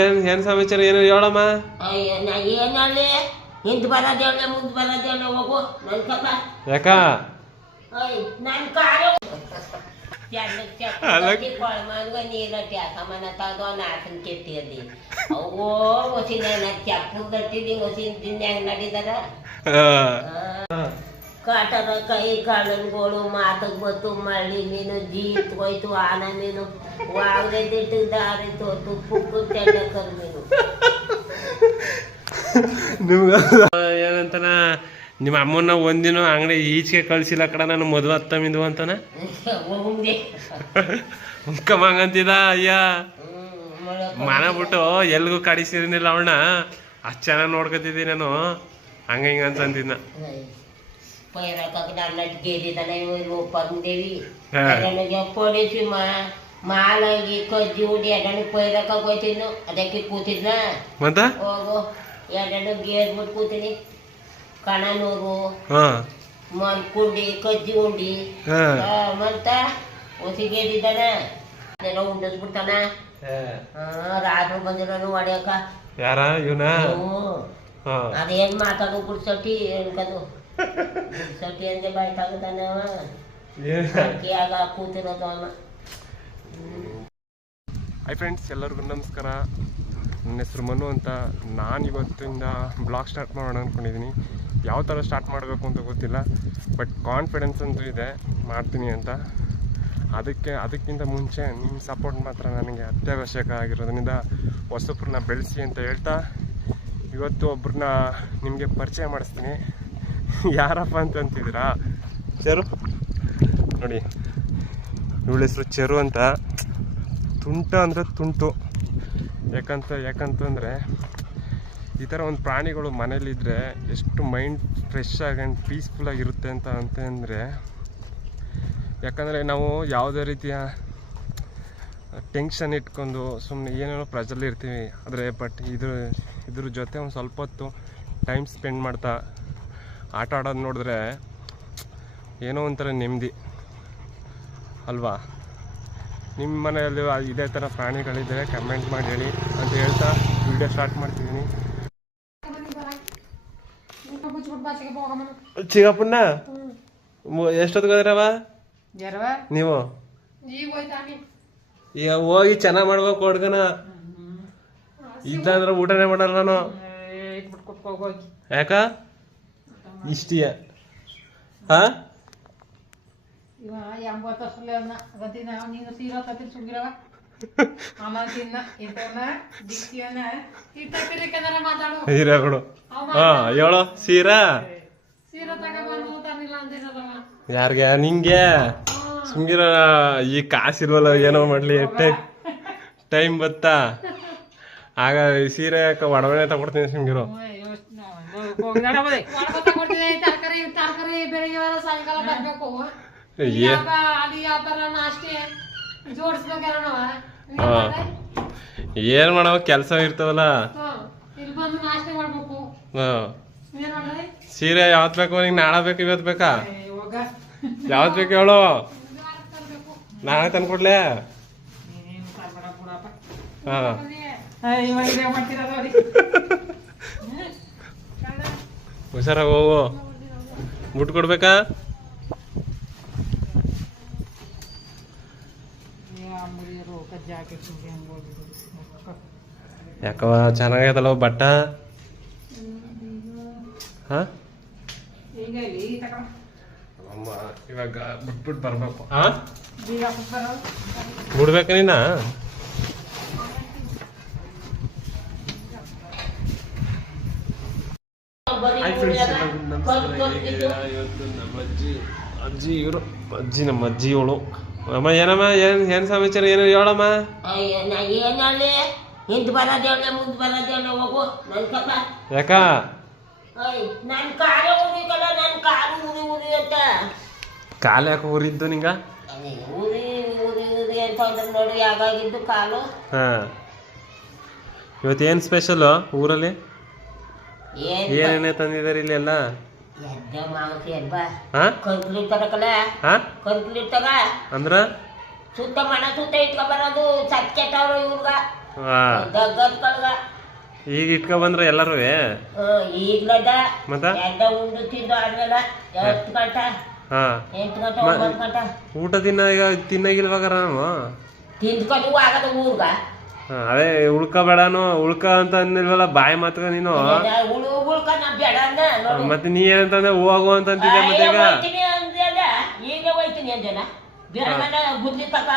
ಏನ್ ಸಮಾಚಾರ ಏನು ಹೇಳಮ್ಮ? ಏನಲ್ಲಿ ಹಿಂದ್ ಬರೋದ್ ಹೇಳ ಮುಂದ್ ಬರೋದ್ ಹೇಳ ಹೋಗು ನನ್ ಕಪ್ಪ ಯಾಕ ನನ್ ಕಾರು ಕೊಳಮಂಗ ನೀರ ಟ್ಯಾಕಮನ ತಗೋ ನಾಲ್ಕನ್ ಕೆಟ್ಟಿಯಲ್ಲಿ ಅವೋ ಹೊಸಿನ ಚಪ್ಪು ಕಟ್ಟಿದಿ ಹೊಸಿನ ತಿಂದ ಹೆಂಗ್ ನಡೀತಾರ ಕಾಟದ ಕೈ ಕಾಳನ್ಗಳು ಮಾತಕ್ ಬತ್ತು ಮಳ್ಳಿ ಮೀನು ಜೀತ್ ಹೋಯ್ತು ಆನ ಮೀನು ವಾಗ್ರೆ ದಿಟ್ಟು ದಾರಿ ತೋತು ಪುಕ್ಕು ತೆಂಡ ಕರ್ ಮೀನು ಏನಂತಾನ ನಿಮ್ಮ ಅಮ್ಮನ ಒಂದಿನ ಅಂಗಡಿ ಈಚೆಗೆ ಕಳ್ಸಿಲ್ಲ ಕಡ ನಾನು ಮದುವೆ ಹತ್ತಮಿಂದು ಅಂತಾನ ಉಂಕಮಂಗಂತಿದ ಅಯ್ಯ ಮನ ಬಿಟ್ಟು ಎಲ್ಗೂ ಕಡಿಸಿರ್ನಿಲ್ಲ ಅವಣ್ಣ ಅಷ್ಟ್ ಚೆನ್ನಾಗಿ ನೋಡ್ಕೊತಿದ್ದಿ ನಾನು ಹಂಗ ಹಿಂಗ ಅಂತಂದಿದ್ನ ಪೊಲೀಸಿ ಮಾಲಾಗಿ ಕಜ್ಜಿ ಉಡಿ ಎರಡನ್ನು ಪೈರಕ ಹೋಯ್ತಿದ್ನು ಅದಕ್ಕೆ ಕೂತಿದ್ನ ಮತ್ತ ಹೋಗು ಎರಡನ್ನು ಗೇರ್ಬಿಟ್ಟು ಕೂತೀನಿ ಕಣನೂರು ಕುಂಡಿ ಕಜ್ಜಿ ಉಂಡಿ ಮತ್ತ ಹೊಸಿಗೇರಿದ್ದಾನ ಅದೆಲ್ಲ ಉಂಡಿಸ್ಬಿಡ್ತಾನ ರಾತ್ರಿ ಬಂದಿರೋನು ಹೊಡ್ಯಕ ಯಾರ ಇವನ ಅದೇನ್ ಮಾತಾಡೋ ಗುಡ್ಸಟ್ಟಿ ಅನ್ಕದು ಗುಡ್ಸಟ್ಟಿ ಅಂದ್ರೆ ಬಾಯ್ತಾಗದಾನ ಆಗ ಕೂತಿರೋದು ಅವನ. ಹಾಯ್ ಫ್ರೆಂಡ್ಸ್, ಎಲ್ಲರಿಗೂ ನಮಸ್ಕಾರ. ನನ್ನ ಹೆಸರು ಮನು ಅಂತ. ನಾನು ಇವತ್ತಿಂದ ಬ್ಲಾಗ್ ಸ್ಟಾರ್ಟ್ ಮಾಡೋಣ ಅಂದ್ಕೊಂಡಿದ್ದೀನಿ. ಯಾವ ಥರ ಸ್ಟಾರ್ಟ್ ಮಾಡಬೇಕು ಅಂತ ಗೊತ್ತಿಲ್ಲ, ಬಟ್ ಕಾನ್ಫಿಡೆನ್ಸ್ ಅಂತೂ ಇದೆ ಮಾಡ್ತೀನಿ ಅಂತ. ಅದಕ್ಕಿಂತ ಮುಂಚೆ ನಿಮ್ಮ ಸಪೋರ್ಟ್ ಮಾತ್ರ ನನಗೆ ಅತ್ಯವಶ್ಯಕ ಆಗಿರೋದ್ರಿಂದ ಹೊಸಬ್ರನ್ನ ಬೆಳೆಸಿ ಅಂತ ಹೇಳ್ತಾ ಇವತ್ತು ಒಬ್ರನ್ನ ನಿಮಗೆ ಪರಿಚಯ ಮಾಡಿಸ್ತೀನಿ. ಯಾರಪ್ಪ ಅಂತಿದ್ದೀರಾ? ಚೆರು ನೋಡಿ, ಇವಳ ಹೆಸರು ಚೆರು ಅಂತ. ತುಂಟ ಅಂದರೆ ತುಂಟು. ಯಾಕಂತಂದರೆ ಈ ಥರ ಒಂದು ಪ್ರಾಣಿಗಳು ಮನೇಲಿದ್ದರೆ ಎಷ್ಟು ಮೈಂಡ್ ಫ್ರೆಶ್ ಆಗಿ ಪೀಸ್ಫುಲ್ಲಾಗಿರುತ್ತೆ ಅಂತಂದರೆ, ಯಾಕಂದರೆ ನಾವು ಯಾವುದೇ ರೀತಿಯ ಟೆನ್ಷನ್ ಇಟ್ಕೊಂಡು ಸುಮ್ಮನೆ ಏನೇನೋ ಪ್ರೆಜಲ್ಲಿ ಇರ್ತೀವಿ. ಆದರೆ ಬಟ್ ಇದ್ರ ಜೊತೆ ಒಂದು ಸ್ವಲ್ಪ ಹೊತ್ತು ಟೈಮ್ ಸ್ಪೆಂಡ್ ಮಾಡ್ತಾ ಆಟ ಆಡೋದು ನೋಡಿದ್ರೆ ಏನೋ ಒಂಥರ ನೆಮ್ಮದಿ ಅಲ್ವಾ? ನಿಮ್ಮ ಮನೆಯಲ್ಲಿ ಇದೇ ಥರ ಪ್ರಾಣಿಗಳಿದ್ದರೆ ಕಮೆಂಟ್ ಮಾಡಿ ಹೇಳಿ ಅಂತ ಹೇಳ್ತಾ ವಿಡಿಯೋ ಸ್ಟಾರ್ಟ್ ಮಾಡ್ತಿದ್ದೀನಿ. ಚಿಗಪ್ಪಣ್ಣ ಎಷ್ಟೊತ್ತಿಗೆ ಹೋದ್ರವ ನೀವು? ಈಗ ಹೋಗಿ ಚೆನ್ನಾಗಿ ಮಾಡ್ಬೇಕು ಅಡ್ಗನ. ಇಲ್ಲಾಂದ್ರೆ ಊಟನೇ ಮಾಡಲ್ಲ ನಾನು. ಯಾಕ ಇಷ್ಟೀಯ? ಹಾ ಹೀರಾಗಳು ಹೇಳೋ ಸೀರಾ ಯಾರ್ಗೆ? ನಿಂಗೆ ಸುಮ್ಗಿರ. ಈ ಕಾಸಿಲ್ವಲ್ಲ, ಏನೋ ಮಾಡ್ಲಿ. ಟೈಮ್ ಬತ್ತಾ ಆಗ ಸೀರೆ ಒಡವೆ ತಗೊಡ್ತೀನಿ. ಸುಮ್ಗಿರೋ. ಏನ್ ಮಾಡವ, ಕೆಲಸ ಇರ್ತಾವಲ್ಲ. ಸೀರೆ ಯಾವತ್ ಬೇಕು ನಿಂಗೆ? ನಾಳೆ ಬೇಕು, ಇವತ್ತು ಬೇಕಾ? ಯಾವತ್ ಬೇಕು ಹೇಳು, ನಾಳೆ ತಂದ್ಕೊಡ್ಲೆ. ಹುಷಾರಾಗ ಹೋಗು. ಮುಟ್ಟು ಕೊಡ್ಬೇಕಾ? ಯಾಕವ ಚೆನ್ನಾಗೈತಲ್ಲ ಬಟ್ಟ? ಇವಾಗ ಬಿಟ್ಬಿಟ್ಟು ಬರ್ಬೇಕು. ಬಿಡ್ಬೇಕ ನೀನ? ಇವತ್ತು ನಮ್ಮ ಅಜ್ಜಿ ಇವರು ನಮ್ಮ ಅಜ್ಜಿ ಇವಳು. ಅಮ್ಮ ಏನಮ್ಮ, ಏನ್ ಸಮಾಚಾರ ಏನು ಹೇಳಮ್ಮ? ಏನಲ್ಲಿ ಹಿಂದ್ ಬರೋದ್ ಹೇಳ ಮುಂದ್ ಬರೋದ್ ಹೇಳ ಹೋಗು ನನ್ ಕಪ್ಪ. ಯಾಕ ನನ್ ಕಾಲು ಉರಿಕಲ್ಲ, ನನ್ ಕಾಲು ಉರಿ ಅಂತ. ಕಾಲು ಯಾಕೆ ಉರಿದ್ದು ನಿಂಗ? ಉರಿ ಉರಿ ಉರಿ ಅಂತ ನೋಡಿ ಯಾವಾಗಿದ್ದು ಕಾಲು. ಇವತ್ತೇನ್ ಸ್ಪೆಷಲ್ ಊರಲ್ಲಿ? ಏನೇನೇ ತಂದಿದಾರೆ ಇಲ್ಲಿ ಎಲ್ಲ? ಅಂದ್ರ ಸುತ್ತ ಮಣ ಸುತ್ತ ಇಟ್ಕೊ ಬರೋದು. ಸತ್ ಕೆಟ್ಟವ್ರು ಇವ್ರಗ ದಗ್ಗದ ಕಳ್ಗ ಈಗ ಇಟ್ಕೊ ಬಂದ್ರ ಎಲ್ಲರೂ ಈಗ್ಲದ ಮತ್ತ ಎಲ್ಲ ಉಂಡು ತಿಂದು ಆದ್ಮೇಲೆ 8 ಗಂಟೆ ಹಾ 8 ಗಂಟೆ 9 ಗಂಟೆ ಊಟ ತಿನ್ನಾಗಿಲ್ವಾಗಾರ ನಾವು ತಿಂದ್ಕೊಂಡು ಆಗದ ಊರ್ಗ ಅದೇ ಉಳ್ಕಬೇಡನು ಉಳ್ಕ ಅಂತ ಅಂದಿಲ್ವಲ್ಲ ಬಾಯಿ ಮಾತ್ರ ನೀನು ಉಳ್ಕ ನಾ ಬೇಡ ಅಂದ ಮತ್ತೆ ನೀ ಏನಂತಂದ್ರೆ ಹೋಗು ಅಂತ ಅಂತಿದ್ದೆ ಮತ್ತೆ ಈಗ ಹೋಯ್ತೀನಿ ಅಂಜನ ಬೇರೆ ಮನೆ ಗುದ್ಲಿ ತಕ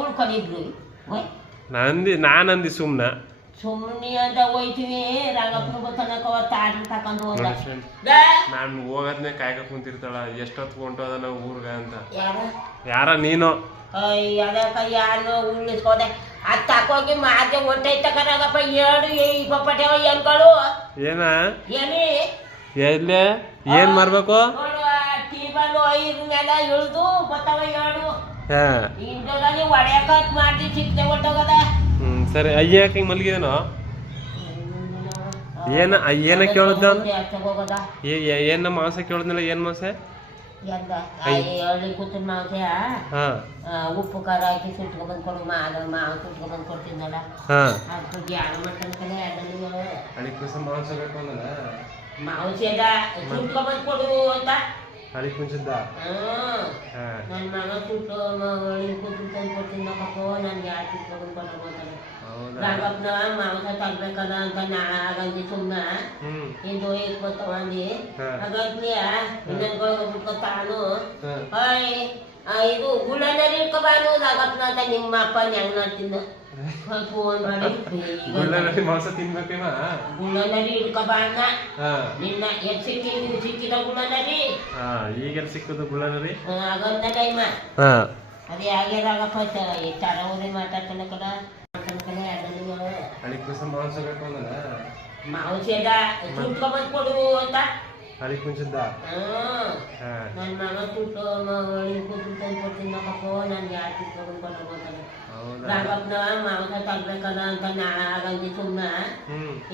ಉಳ್ಕೊಂಡಿದ್ರು ನಾನಂದಿ ಸುಮ್ನ ಸುಮ್ಮನೆ ಅಂತ ಹೋಯ್ತೀವಿ ರಂಗಪ್ಪನ ಬತ್ತನಕ ತಾಡ್ರಿ ತಕೊಂಡು ಹೋದ ನಾನು ಹೋಗೋದ್ನೇ ಕಾಯ್ಕ ಕುಂತಿರ್ತಾಳ ಎಷ್ಟೊತ್ತು ಹೊಂಟೋದ ನಾವು ಊರ್ಗ ಅಂತ ಯಾರ ನೀನು ಅದಕ್ಕ ಯಾರು ಉಳಿಸ್ಕೋದೆ ಅದ್ ತಕೋಗಿ ಮಾತೆ ಹೊಂಟೈತ ಕಣಗಪ್ಪ ಹೇಳು ಈ ಪಪ್ಪಟೆ ಎನ್ಗಳು ಏನ ಏನಿ ಎಲ್ಲೇ ಏನ್ ಮಾಡ್ಬೇಕು ಟೀಬಲ್ ಇದ್ರ ಮೇಲೆ ಇಳ್ದು ಬತ್ತವ ಹೇಳು ಇಂದಲ್ಲಿ ಒಡೆಯಕತ್ ಮಾಡಿ ಸಿಕ್ತೆ ಹೊಟ್ಟೋಗದ ಸರಿ ಅಯ್ಯಕ್ಕೆ ಹಿಂಗ್ ಮಲ್ಗಿದೇನೋ ಏನ ಕೇಳುದ ಏನ ಮಾಂಸ ಕೇಳುದಿಲ್ಲ ಏನ್ ಮಾಂಸ ಹಳ್ಳಿ ಕೂತಿನ ಮಾಂಸ ಉಪ್ಪು ಖಾರ ಹಾಕಿ ಸುಟ್ಕೊ ಬಂದ್ಕೊಡು ಮಾವ ಸುಟ್ಕೊ ಬಂದ್ ಕೊಡ್ತಿದ್ನಲ್ಲ ಅದ್ರ ಜ್ಞಾನ ಮಾಡ್ಕೊಂಡ್ಕಲೆ ಮಾಂಸ ಬೇಕು ಅಂದಲ್ಲ ಮಾಂಸದ ಸುಟ್ಕೊ ಬಂದ್ಕೊಡು ಅಂತ ಹಳಿ ಕುಂಚಿದ್ದ ನನ್ನ ಮಗ ಸುಟ್ಟು ಹಳ್ಳಿ ಕೂತು ತಂದ್ಕೊಡ್ತೀನಿ ನಮ್ಮಕ್ಕೋ ನನ್ಗೆ ಯಾರು ಸುಟ್ಕೊ ಬಂದ್ಕೊಡ್ತಾರೆ ರಂಗಪ್ಪನ ಮಾಂಸ ತರ್ಬೇಕಲ್ಲ ಅಂತ ನಾಗಂದಿ ಸುಮ್ಮನ ಇದು ಇಟ್ಕೊತವಂದಿ ಹಾಗಾಗಿ ಇನ್ನೊಂದು ತಾನು ಇದು ಗುಳ್ಳನಲ್ಲಿ ಇಟ್ಕೊಬಾನು ರಂಗಪ್ಪನ ಅಂತ ನಿಮ್ಮ ಅಪ್ಪ ಹೆಂಗ್ ಮಾಡ್ತಿದ್ದ ಫೋನ್ ಮಾಡಿ ಮಾಂಸ ತಿನ್ಬೇಕೇನ ಗುಳ್ಳನಲ್ಲಿ ಇಟ್ಕೊಬಾನ ನಿನ್ನ ಎಲ್ಲಿ ಸಿಕ್ಕಿದ ಗುಳ್ಳನಲ್ಲಿ ಈಗ ಸಿಕ್ಕದು ಗುಳ್ಳನಲ್ಲಿ ಆಗಂದ ಟೈಮ ಅದೇ ಹಾಗೆ ರಂಗಪ್ಪ ತರ ಓದಿ ಮಾತಾಡ್ತಾನೆ ಕಡ ಮಾಂಸ ಬೇಕು ಅಂದಲ್ಲ ಮಾಂಸದ ಸುಟ್ಕೊ ಬಂದ್ಕೊಡು ಅಂತ ಹಳಿ ಕುಂಚಿದ್ದ ನನ್ನ ಮಗ ಸುಟ್ಟು ಹಳ್ಳಿ ಕೂತು ತಂದ್ಕೊಡ್ತೀನಿ ನಮ್ಮಕ್ಕೋ ನನ್ಗೆ ಯಾರು ಸುಟ್ಕೊ ಬಂದ್ಕೊಡ್ತಾರೆ ರಂಗಪ್ಪನ ಮಾಂಸ ತರ್ಬೇಕಲ್ಲ ಅಂತ ನಾಗಂದಿ ಸುಮ್ಮನ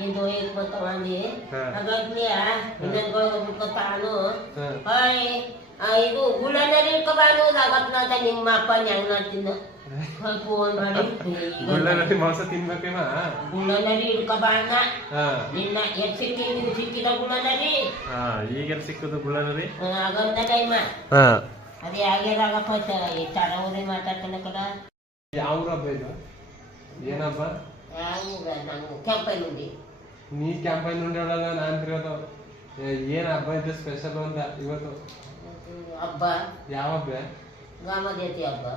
ಇದು ಇಟ್ಕೊತವಂದಿ ಹಾಗಾಗಿ ಇನ್ನೊಂದು ತಾನು ಇದು ಗುಳ್ಳನಲ್ಲಿ ಇಟ್ಕೊಬಾನು ರಂಗಪ್ಪನ ಅಂತ ನಿಮ್ಮ ಅಪ್ಪ ಹೆಂಗ್ ಮಾಡ್ತಿದ್ದ ಫೋನ್ ಮಾಡಿ ಮಾಂಸ ತಿನ್ಬೇಕೇನ ಗುಳ್ಳನಲ್ಲಿ ಇಟ್ಕೊಬಾನ ನಿನ್ನ ಎಲ್ಲಿ ಸಿಕ್ಕಿದ ಗುಳ್ಳನಲ್ಲಿ ಈಗ ಸಿಕ್ಕದು ಗುಳ್ಳನಲ್ಲಿ ಆಗಂದ ಟೈಮ ಅದೇ ಹಾಗೆ ರಾಗಪ್ಪ ತರ ಓದಿ ಮಾತಾಡ್ತಾನೆ ಕಡ ಯಾವ ಹಬ್ಬ ಇದು ಏನಬ್ಬ ನಾನು ಕ್ಯಾಂಪೈನ್ ಉಂಡಿ ನೀ ಕ್ಯಾಂಪೈನ್ ಉಂಡಿ ಹೇಳಲ್ಲ ನಾನ್ ತಿರೋದು ಏನ್ ಹಬ್ಬ ಇದು ಸ್ಪೆಷಲ್ ಅಂತ ಇವತ್ತು ಹಬ್ಬ ಯಾವ ಹಬ್ಬ ಗ್ರಾಮ ದೇವತೆ ಹಬ್ಬ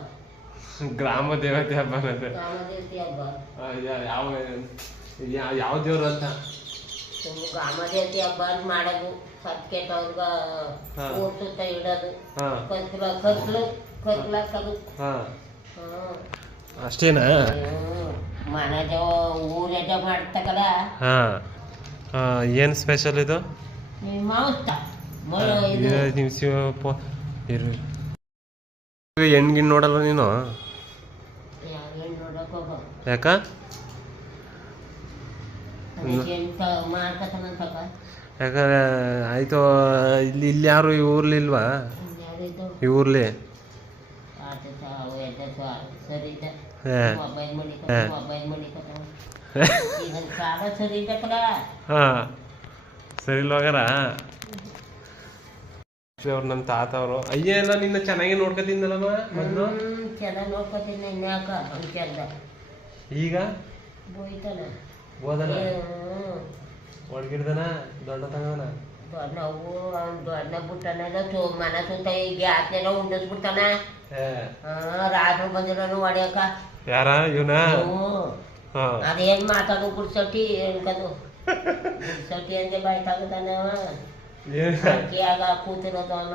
ಗ್ರಾಮ ದೇವತೆ ಹಬ್ಬ ಗ್ರಾಮ ದೇವತೆ ಹಬ್ಬ ಯಾವ ದೇವ್ರು ಅಂತ ಗ್ರಾಮ ದೇವತೆ ಹಬ್ಬ ಮಾಡೋದು ಸತ್ಕೆಟ್ಟವ್ರಗ ಊಟ ಸುತ್ತ ಇಡೋದು ಕತ್ಲಾಕದು ಅಷ್ಟೇನಾ ಮನದ ಊರದ ಮಾಡ್ತಕಲ್ಲ ಏನ್ ಸ್ಪೆಷಲ್ ಇದು ಮಾಂಸ ಹೆಣ್ಗಿನ್ ನೋಡಲ್ಲ ನೀನು ಯಾಕ ಯಾಕ ಆಯ್ತು ಇಲ್ಲಿ ಯಾರು ಈ ಊರ್ಲಿ ಇಲ್ವಾ ಈ ಊರ್ಲಿ ಸರಿ ಇಲ್ವಾಗಾರ ಅವ್ರು ನಮ್ಮ ತಾತ ಅವರು ಅಯ್ಯನ ನಿನ್ನ ಚೆನ್ನಾಗಿ ನೋಡ್ಕೊತಿದ್ದಲ್ಲಮ್ಮ ಮೊದಲು ಚೆನ್ನಾಗಿ ನೋಡ್ಕೊತೀನಿ ಇನ್ಯಾಕ ಈಗ ಬೋಯ್ತಾನ ಓದನ ಒಳಗಿಡ್ದನ ದೊಡ್ಡ ತಂಗನ ನಾವು ದೊಡ್ಡ ಬಿಟ್ಟಾನ ಮನ ಸುತ್ತ ಈಗ ಗ್ಯಾಸ್ನೆಲ್ಲ ಉಂಡಿಸ್ಬಿಡ್ತಾನ ರಾತ್ರಿ ಬಂದಿರೋನು ಹೊಡ್ಯಾಕ ಯಾರ ಇವನ ಅದೇನ್ ಮಾತಾಡು ಗುಡ್ಸಟ್ಟಿ ಅನ್ಕದು ಗುಡ್ಸಟ್ಟಿ ಅಂದ್ರೆ ಬಾಯ್ತಾಗತಾನ ಆಗ ಕೂತಿರೋದು ಅವನ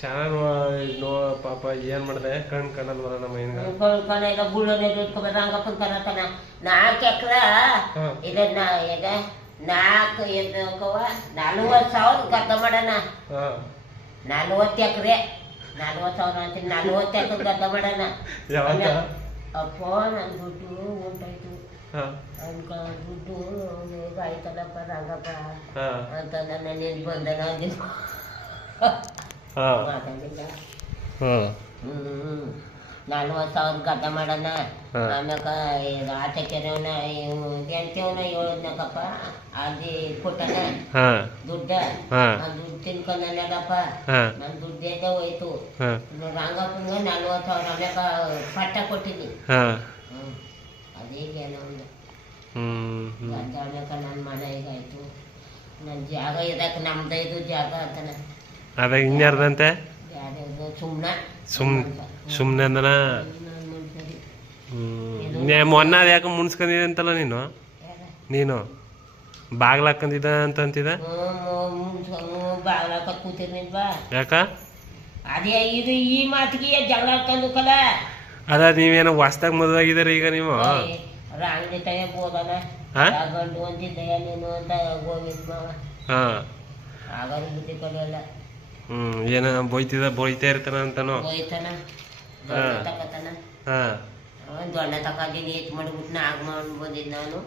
ಚೆನ್ನಾಗಿ ಪಾಪ ಏನ್ ಮಾಡ್ದೆ ಕಣ್ಣಲ್ವಲ್ಲ ನಮ್ಮ ಕಣ್ಣ ಗುಳ್ಳನೆ ಇಟ್ಕೊಬೇಕ ರಂಗಪ್ಪನ ಕರತಾನ 4 ಎಕರೆ ಇದನ್ನ ಈಗ 4 ಎಕವ 40,000 ಗದ್ದೆ ಮಾಡೋಣ 40 ಎಕರೆ 40,000 ಅಂತೀನಿ 40 ಎಕರೆ ಗದ್ದೆ ಮಾಡೋಣ ಅಪ್ಪ ನನ್ ದುಡ್ಡು ಉಂಟಾಯ್ತು ಅನ್ಕ ದುಡ್ಡು ಈಗ ಆಯ್ತದಪ್ಪ ರಂಗಪ್ಪ ಅಂತ ನನ್ನ ಬಂದನ ಮಾತಾಡಿದ್ದ 40,000 ಗದ್ದ ಮಾಡೋಣ. ಹಾ. ಆಮ್ಯಾಕ ಆಚೆ ಕೆರೆವನ ಎಂಟವನ ಹೇಳದ್ನಕಪ್ಪ ಅಲ್ಲಿ ಕೊಟ್ಟನ ಹಾ ದುಡ್ಡ. ಹಾ ದುಡ್ಡು ತಿನ್ಕೊಂಡನಲ್ಲಪ್ಪ, ಹಾ ನನ್ನ ದುಡ್ಡೆಲ್ಲ ಹೋಯ್ತು. ಹಾ ರಂಗಪ್ಪನಿಗೆ 40,000 ಆಮ್ಯಾಕ ಪಟ್ಟ ಕೊಟ್ಟಿನಿ. ಹಾ ಅದೇಗೇನೋ ಒಂದು ಹ್ಮ್ ಗದ್ದ ಆಮ್ಯಾಕ ನನ್ನ ಮನೆ ಈಗಾಯ್ತು. ನನ್ನ ಜಾಗ ಇರಕ್ಕೆ ನಮ್ದೇ ಇದು ಜಾಗ ಅಂತಾನ. ಅದ ಇನ್ಯಾರ್ದಂತೆ ಯಾವ್ದು ಸುಮ್ನೆ ಅಂದನ. ಮೊನ್ನ ಅದ ಯಾಕೆ ಮುನ್ಸ್ಕೊಂಡಿದೆ ಅಂತಲ್ಲ ನೀನು ಬಾಗ್ಲ ಹಾಕೊಂಡಿದ್ದ ಅಂತ ಅಂತಿದ. ಬಾಗ್ಲ ಹಾಕತ್ ಕೂತಿರ್ನಿಲ್ವಾ? ಯಾಕ ಅದೇ ಇದು ಈ ಮಾತಿಗೆ ಜಗಳ ಹಾಕೊಂಡು ಕಲ. ಅದ ನೀವೇನೋ ಹೊಸ್ದಾಗ ಮದುವೆ ಆಗಿದಾರೆ ಈಗ ನೀವು? ರಾಂಗ್ಲಿ ತಯ ಬೋದನ ಗಂಡು ಅಂತಿದ್ದಯ್ಯ ನೀನು ಅಂತ ಗೋವಿಂದ ಮಾವ. ಹಾ ಆಗಾರ ಬುದ್ಧಿ ಕಲಿಯಲ್ಲ. ಏನ ಬೋಯ್ತಾ ಇರ್ತಾನ ಅಂತಾನು ಹೋಯ್ತಾನ ದೊಣ್ಣೆ ತಕತಾನ. ಹಾ ದೊಣ್ಣೆ ತಗೊಂಡಿನಿ ಎತ್ ಮಾಡಿಬಿಟ್ಟು ನಾಗ ಮಾಡಿ ಬಂದಿದ್ ನಾನು.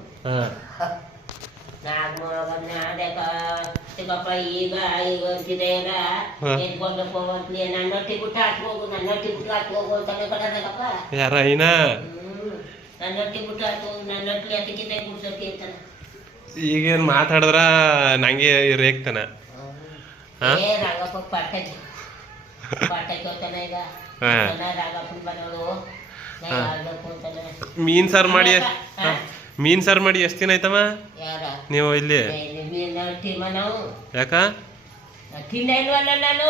ನಾಗ ಮಾಡಬನ್ನ ಅದಕ್ಕ ಸಿಗಪ್ಪ ಈಗ ಅಂತಿದೆಯಲ್ಲ ಎತ್ಕೊಂಡು ಹೋಗಂತ್ಲಿ ನನ್ನ ಹೊಟ್ಟಿ ಬಿಟ್ಟು ಹಾಕೋಗು, ನನ್ನ ಹೊಟ್ಟಿ ಬಿಟ್ಟು ಹಾಕೋಗು ಅಂತಾನೆ ಕಟ್ಟದಕ್ಕಪ್ಪ. ಯಾರ ಐನ ನನ್ನ ಹೊಟ್ಟಿ ಬಿಟ್ಟು ಹಾಕೋಗು, ನನ್ನ ಹೊಟ್ಟಿ ಅದಕ್ಕಿಂತ ಗುಡ್ಸೋಕೆ ಅಂತಾನ. ಈಗೇನ್ ಮಾತಾಡಿದ್ರ ನಂಗೆ ರೇಗ್ತಾನ. ಏ ರಂಗಪ್ಪ ಪಾಠಕ್ಕೆ ಹೋಗ್ತಾನ ಈಗ. ರಂಗಪ್ಪನ ಬರೋಳು ಆಗ್ಬೇಕು ಅಂತಾನೆ. ಮೀನ್ ಸಾರ್ ಮಾಡಿ ಎಷ್ಟ್ ದಿನ ಆಯ್ತಮ್ಮ ಯಾರ ನೀವು ಇಲ್ಲಿ? ಟೀಮ ನಾವು ಯಾಕ ತಿಂದ ಇಲ್ವಲ್ಲ ನಾನು,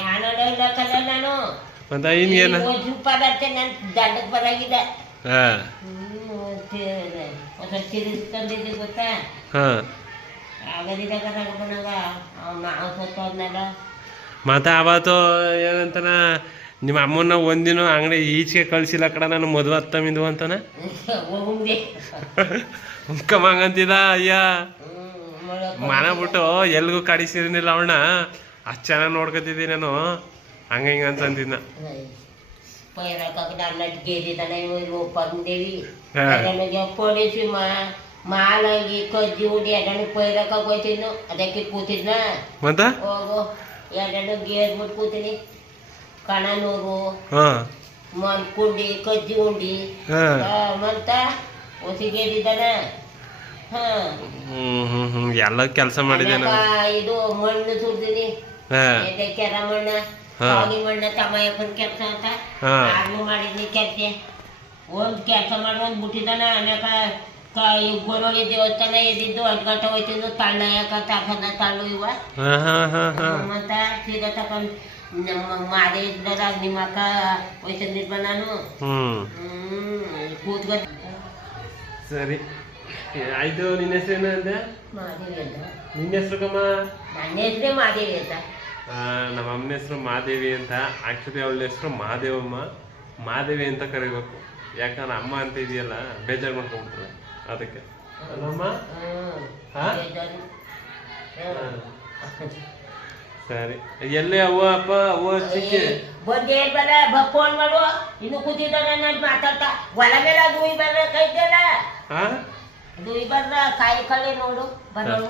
ಯಾನಲ್ಲ ನಾನು. ಮತ್ತ ಏನ ಪದಾರ್ಥ ನನ್ ದಂಡಕ್ಕೆ ಬರಾಗಿದೆ. ಹಾ ತಿರುಗಿಸ್ಕೊಂಡಿದ್ದೆ ಗೊತ್ತಾ? ಹಾ ಆಗದಿದಾಗ ರಂಗಪ್ಪನಾಗ ನಾವು ಸತ್ತೋದ್ನಲ್ಲ. ಮತ್ತ ಅವತ್ತು ಏನಂತಾನ ನಿಮ್ಮ ಅಮ್ಮನ ಒಂದಿನ ಅಂಗಡಿ ಈಚೆಗೆ ಕಳ್ಸಿಲ್ಲ ಕಡ ನಾನು ಮದುವೆ ಹತ್ತಮಿಂದು ಅಂತಾನ. ಹೋಗುಂದೆ ಉಕ್ಕಮಂಗಂತಿದ ಅಯ್ಯ ಮನ ಬಿಟ್ಟು ಎಲ್ಗೂ ಕಡಿಸಿರ್ನಿಲ್ಲ ಅವಣ್ಣ. ಅಷ್ಟ್ ಚೆನ್ನಾಗಿ ನೋಡ್ಕೊತಿದ್ದಿ ನಾನು ಹಂಗ ಹಿಂಗ ಅಂತ ಅಂತಿದ್ನ. ಪೊಲೀಸ್ ಮಾಲಾಗಿ ಕಜ್ಜಿ ಉಡಿ ಎರಡನ್ನು ಪೈರಕ ಹೋಯ್ತಿದ್ನು, ಅದಕ್ಕೆ ಕೂತಿದ್ನ. ಮತ್ತ ಹೋಗು ಎರಡನ್ನು ಗೇರ್ಬಿಟ್ಟು ಕೂತೀನಿ. ಕಣನೂರು ಕುಂಡಿ ಕಜ್ಜಿ ಉಂಡಿ ಮತ್ತ ಹೊಸಿಗೇರಿದ್ದಾನ. ಎಲ್ಲ ಕೆಲಸ ಮಾಡಿದೆ ಇದು ಮಣ್ಣು ಸುಡ್ತೀನಿ, ಕೆರ ಮಣ್ಣ ಕಾಗಿ ಮಣ್ಣ ತಮ್ಮಯ್ಯಪ್ಪನ ಕೆಲಸ ಅಂತ ಆಗ್ಲೂ ಮಾಡಿದ್ನಿ ಕೆಲ್ಸ. ಒಂದ್ ಕೆಲಸ ಮಾಡಿ ಒಂದ್ ಬಿಟ್ಟಿದ್ದಾನ. ಆಮ್ಯಾಕ ಗೊರೊಳಿ ದೇವಸ್ಥಾನ ಎದ್ದಿದ್ದು 8 ಗಂಟೆ ಹೋಯ್ತಿದ್ದು. ತಳ್ಳ ಯಾಕ ತಕೊಂಡ ತಳ್ಳು ಇವ ಮತ್ತ ಸೀದಾ ತಕೊಂಡ್ ನಮ್ಮ ಮಾದೇ ಇದ್ದಾರ ನಿಮ್ಮ ಅಕ್ಕ ವಯಸ್ಸಿನ ನಾನು ಕೂತ್ಕ. ಸರಿ ಆಯ್ತು. ನಿನ್ನ ಹೆಸರೇನ ಅಂದೆ? ಮಾದೇವಿ ಅಂತ. ನಿನ್ನ ಹೆಸರು ಕಮ್ಮ? ನನ್ನ ಹೆಸರೇ ಮಾದೇವಿ ಅಂತ. ನಮ್ಮ ಅಮ್ಮನ ಹೆಸರು ಮಾದೇವಿ ಅಂತ. ಆಕ್ಚುಲಿ ಅವಳ ಹೆಸರು ಮಾದೇವಮ್ಮ. ಮಾದೇವಿ ಅಂತ ಕರಿಬೇಕು, ಯಾಕಂದ್ರೆ ಅಮ್ಮ ಅಂತ ಇದೆಯಲ್ಲ ಬೇಜಾರು ಮಾಡ್ಕೊಂಡ್ಬಿಟ್ರೆ ಅದಕ್ಕೆ. ಅಲ್ಲಮ್ಮ? ಸರಿ. ಎಲ್ಲಿ ಅವ್ವ ಅಪ್ಪ ಅವ್ವ ಚಿಕ್ಕಿ ಬಂದೇ ಬರ ಫೋನ್ ಮಾಡು. ಇನ್ನು ಕೂತಿದ್ದಾನ ನಾನು ಮಾತಾಡ್ತಾ ಹೊಲ ಮೇಲೆ ದುಯ್ ಬರ್ರ ಕೈತಲ್ಲ ದುಯ್ ಬರ್ರ ಕಾಯಿ ಕಳ್ಳಿ ನೋಡು ಬರೋಳು.